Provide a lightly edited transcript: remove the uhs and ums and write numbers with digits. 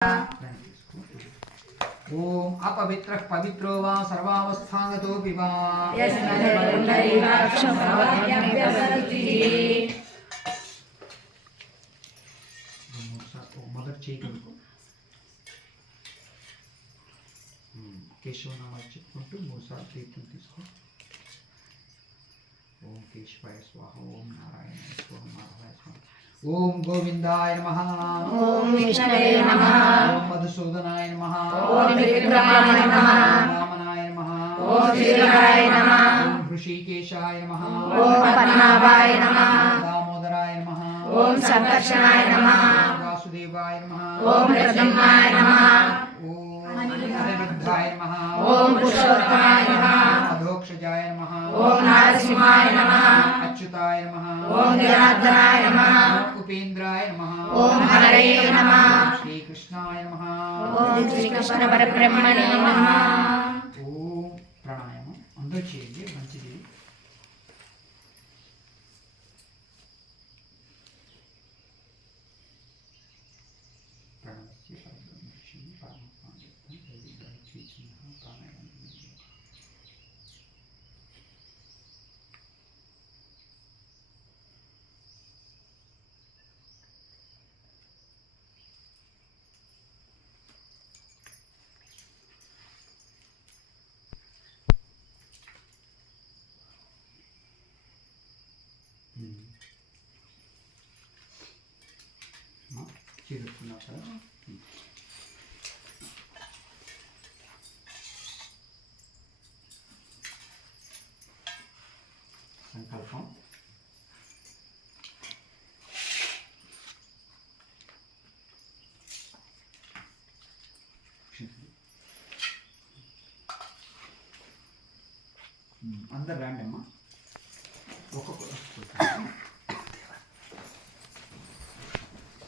ओम अपवित्रः पवित्रो वा सर्वावस्थागतोऽपि वा మొదటి చేయి కనుకో కేశవనామాలు చెప్పుకుంటూ 3 సార్లు తీర్థం తీసుకో. ఓం కేశవాయ స్వాహ, ఓం నారాయణాయ స్వాహ, మాధవాయ స్వాహ, ఓం గోవిందాయ నమః, ఓం విష్ణవే నమః, ఓం మధుసూదనాయ నమః, ఓం విక్రమాయ నమః, రామనాయ నమః, ఓం శ్రీరాయ నమః, ఓం హృషికేశాయ నమః, ఓం పద్మనాభాయ నమః, దామోదరాయ నమః, ఓం సంకర్షణాయ నమః, వాసుదేవాయ నమః, ఓం ప్రద్యుమ్నాయ నమః, ఓం అనిరుద్ధాయ నమః, ఓం పురుషోత్తమాయ నమః, అధోక్షజాయ నమః, ఓం నారసింహాయ నమః, అచ్యుతాయ నమః, ఓం జనార్దనాయ నమః, ఉపేంద్రాయ నమః, ఓం హరయే నమః, శ్రీకృష్ణాయ నమః, ఓం శ్రీకృష్ణ పరబ్రహ్మణే నమః. ఓం ప్రాణాయామం అందరూ చేయండి, మంచిది. చేరుకున్నావు కదా. సంకల్పం అందరు రండి అమ్మా, ఒక్కొక్క